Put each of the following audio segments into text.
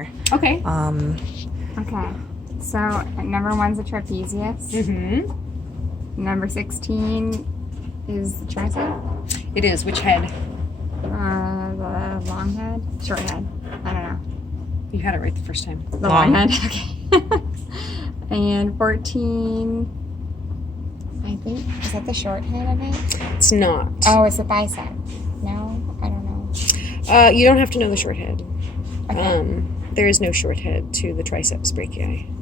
Okay. Okay. So number 1's the trapezius. Mm-hmm. Number 16 is the tricep. It is. Which head? The long head, short head. I don't know. You had it right the first time. The long head. Okay. And 14. I think is that the short head of it? It's not. Oh, it's the bicep. No, I don't know. You don't have to know the short head. Okay. There is no short head to the triceps brachii.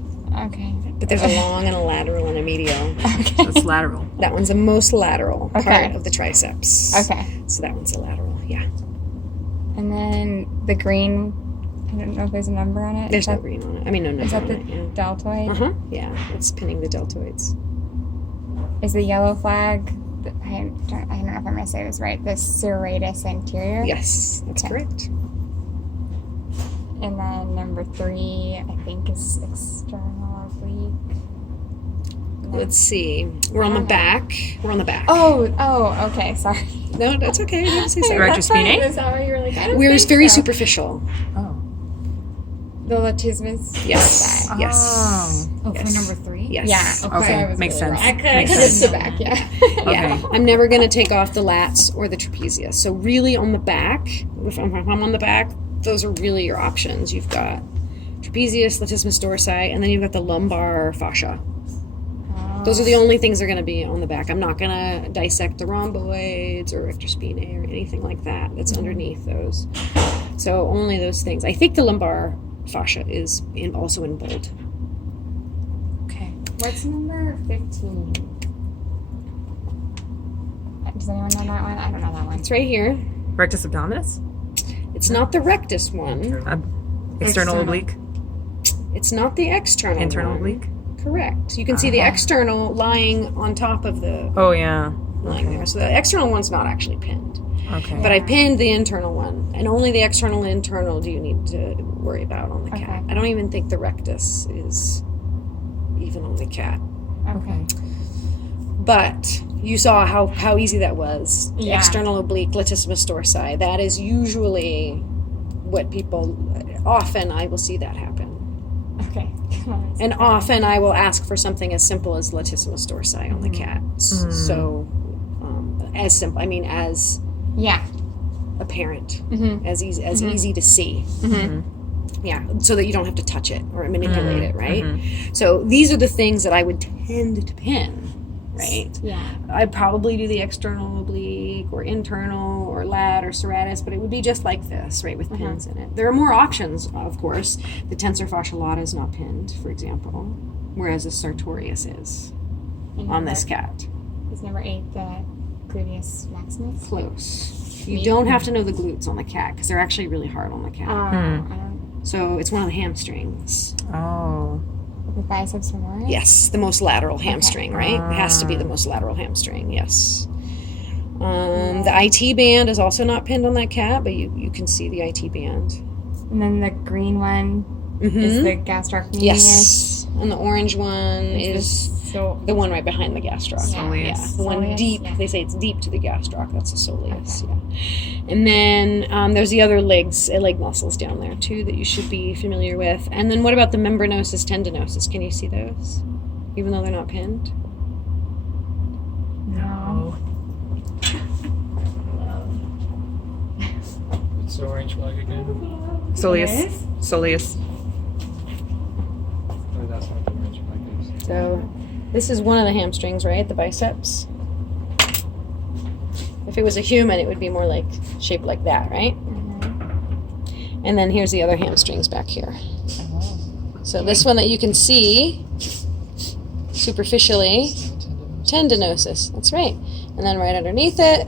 Okay. But there's a long and a lateral and a medial. Okay. That's lateral. That one's the most lateral Okay. part of the triceps. Okay. So that one's a lateral, yeah. And then the green. I don't know if there's a number on it. There's Is no that- green on it. I mean, no number Is that on the it, yeah. deltoid? Uh-huh, yeah. It's pinning the deltoids. Is the yellow flag? I don't know if I'm going to say this right. The serratus anterior. Yes, that's Okay. correct. And then number 3, I think, is external oblique. No. Let's see. We're on the back. We're on the back. Oh, okay. Sorry. No, that's okay. You didn't say sorry. Rectus spinae? Is that what you were like? I don't We're think very so. superficial. Oh. The latissimus. Yes. dorsi. Yes. Oh, Yes. for number 3? Yes. Yeah. Okay, I was makes really sense. wrong. I could Makes have sense. the back. Yeah. Yeah, Okay. I'm never going to take off the lats or the trapezius. So really on the back, if I'm on the back, those are really your options. You've got trapezius, latissimus dorsi, and then you've got the lumbar fascia. Those are the only things that are going to be on the back. I'm not going to dissect the rhomboids or rectus spinae or anything like that that's underneath those. So only those things. I think the lumbar fascia is also in bold. Okay. What's number 15? Does anyone know that one? I don't know that one. It's right here. Rectus abdominis? It's not the rectus one. External External. oblique? It's not the external Internal one. oblique? Correct. You can see the external lying on top of the Oh, yeah. lying there. So the external one's not actually pinned. Okay. But I pinned the internal one. And only the external and internal do you need to worry about on the cat. Okay. I don't even think the rectus is even on the cat. Okay. But you saw how easy that was. The Yeah. External oblique latissimus dorsi. That is usually what people, often I will see that happen. Okay. And often I will ask for something as simple as latissimus dorsi on the cat. So, as simple, I mean, as Yeah. apparent, Mm-hmm. as easy to see. Yeah, so that you don't have to touch it or manipulate it, right? So these are the things that I would tend to pin, right? Yeah. I'd probably do the external oblique or internal or lat or serratus, but it would be just like this, right, with pins in it. There are more options, of course. The tensor fascia lata is not pinned, for example, whereas the sartorius is And on this number- cat. Is number 8 the gluteus maximus? Close. You don't have to know the glutes on the cat because they're actually really hard on the cat. I don't. So it's one of the hamstrings. Oh. The biceps femoris? Yes, the most lateral hamstring, right? It has to be the most lateral hamstring, yes. The IT band is also not pinned on that cat, but you can see the IT band. And then the green one is the gastrocnemius. Yes. And the orange one is So the one right behind the gastroc. Soleus. Yeah, the one Soleus, deep. yeah. They say it's deep to the gastroc. That's the soleus, yeah. And then there's the other leg muscles down there, too, that you should be familiar with. And then what about the membranosus tendinosus? Can you see those? Even though they're not pinned? no. What's the orange flag again? Soleus. Yes. Soleus. Oh, that's not the orange flag. Is. So this is one of the hamstrings, right? The biceps. If it was a human, it would be more like shaped like that, right? And then here's the other hamstrings back here. So this one that you can see superficially, tendinosus. That's right. And then right underneath it,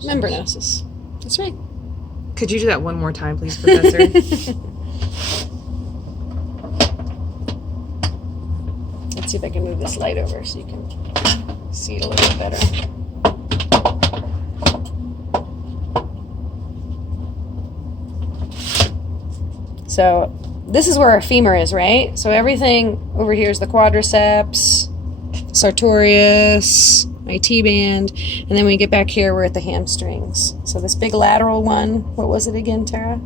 membranosus. That's right. Could you do that one more time, please, Professor? Let's see if I can move this light over so you can see it a little bit better. So this is where our femur is, right? So everything over here is the quadriceps, sartorius, IT band, and then when we get back here, we're at the hamstrings. So this big lateral one, what was it again, Tara?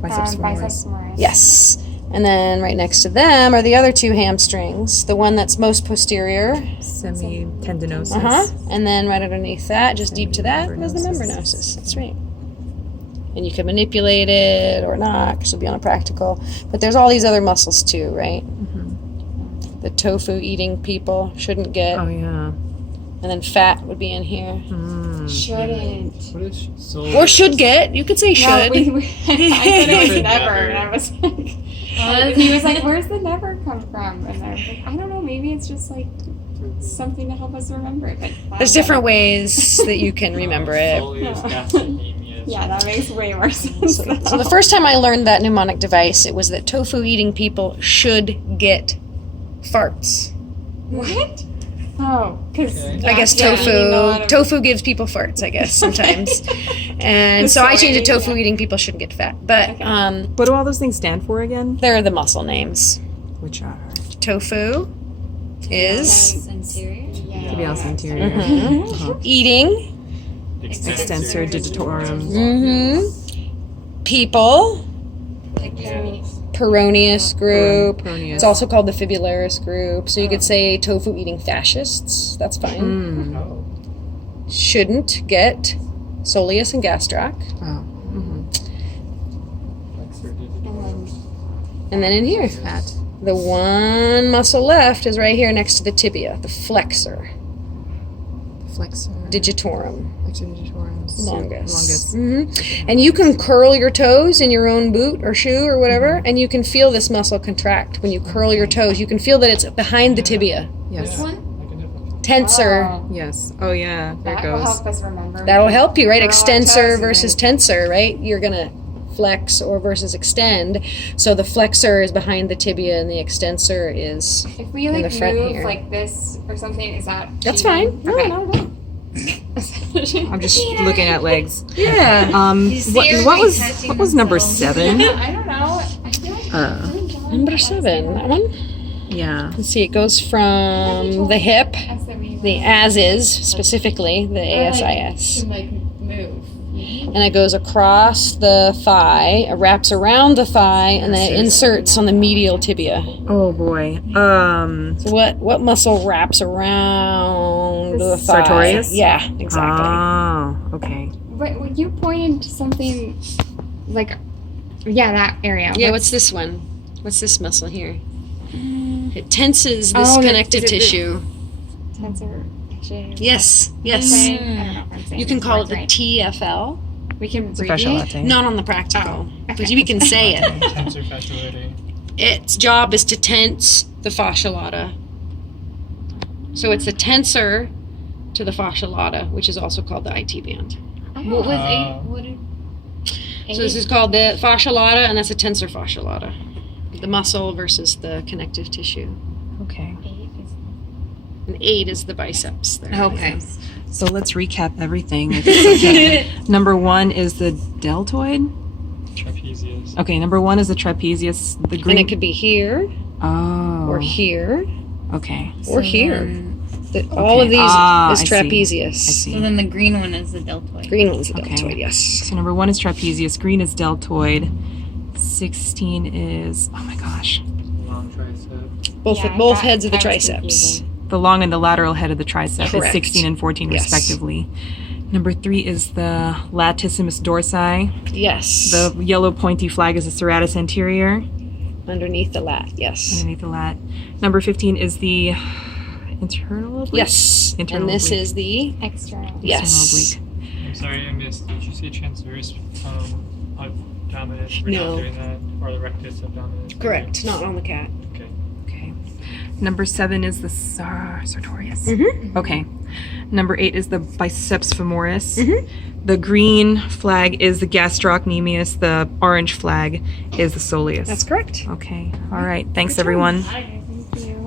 Biceps biceps femoris. femoris. Yes. And then right next to them are the other two hamstrings. The one that's most posterior. Semitendinosus. And then right underneath that, just deep to that, was the Membranosus. membranosus. That's right. And you can manipulate it or not, because it'll be on a practical. But there's all these other muscles too, right? The tofu eating people shouldn't get. Oh yeah. And then fat would be in here. Shouldn't. What is so? Or should get. You could say No, should. I said it was Said never, never. and I was like, he was like, "Where's the never come from?" And I was like, "I don't know. Maybe it's just like something to help us remember it." But There's different ways that you can remember it. Soleus gastrocnemius. Yeah, that makes way more sense. So the first time I learned that mnemonic device, it was that tofu eating people should get farts. What? Oh, because Okay. I guess tofu gives people farts, I guess, sometimes. And so I changed it, tofu eating people shouldn't get fat. But Okay. What do all those things stand for again? they're the muscle names. Which are Tofu is tibialis anterior, eating extensor digitorum, people, peroneus group. peroneus. It's also called the fibularis group. So you could say tofu eating fascists. That's fine. Oh. Shouldn't get soleus and gastroc. Oh. Flexor digitorum. And then in here, Fat. the one muscle left is right here next to the tibia, the flexor Flexor. digitorum. Flexor digitorum. Longus. And you can curl your toes in your own boot or shoe or whatever, and you can feel this muscle contract when you curl your toes. You can feel that it's behind the tibia. Yes. Yeah, I can definitely. Tensor. Yes. Oh yeah. There That it will goes. help us remember. That'll help you, right? Curl our Extensor toes versus and tensor, right? You're gonna flex or versus extend. So the flexor is behind the tibia, and the extensor is. If we in like the front move here. like this or something, is that? That's cheating? fine. No, Okay. not at all. I'm just looking at legs. Yeah. What was number 7? I don't know. I feel like doing John Number has 7. That one. Yeah. Let's see. It goes from the hip, the as is specifically the ASIS. like move. And it goes across the thigh, it wraps around the thigh, and then it inserts on the medial tibia. Oh boy. So what muscle wraps around the thigh? Sartorius? Yeah, exactly. Oh, okay. But when you pointed to something like, yeah, that area. Yeah, what's this one? What's this muscle here? It tenses this Oh, connective is it the- tissue. Tensor. Yes, Right? yes. I don't know if I'm saying You can these call it words the right. TFL. We can It's a abbreviate. fascia latte. Not on the practical, but we can say it. Tensor fasciolating. Its job is to tense the fascia lata. So it's the tensor to the fascia lata, which is also called the IT band. What was Uh, So this is called the fascia lata, and that's a tensor fascia lata. The muscle versus the connective tissue. Okay. And 8 is the biceps there. Okay. So let's recap everything. If it's okay. Number 1 is the deltoid. Trapezius. Okay, number 1 is the trapezius. The And green. it could be here, Oh. or here, Okay. or here. All of these Ah, is I see. trapezius. I see. So then the green one is the deltoid. Green one's the Okay. deltoid, yes. So number 1 is trapezius. Green is deltoid. 16 is, oh my gosh, Long tricep. Both Yeah, both that- heads of the that was triceps. confusing. the long and the lateral head of the tricep Correct. is 16 and 14 Yes. respectively. Number 3 is the latissimus dorsi. Yes. The yellow pointy flag is the serratus anterior Underneath the lat, yes. underneath the lat. Number 15 is the internal oblique. Yes. Internal And this oblique. is the External. yes. Internal oblique. I'm sorry, I missed. Did you say transverse abdominis? We're No. not doing that. Or the rectus abdominis? Correct. Not on the cat. Okay. Okay. Number 7 is the sartorius. Mhm. Okay. Number 8 is the biceps femoris. Mhm. The green flag is the gastrocnemius. The orange flag is the soleus. That's correct. Okay. All right. Thanks, everyone. Hi.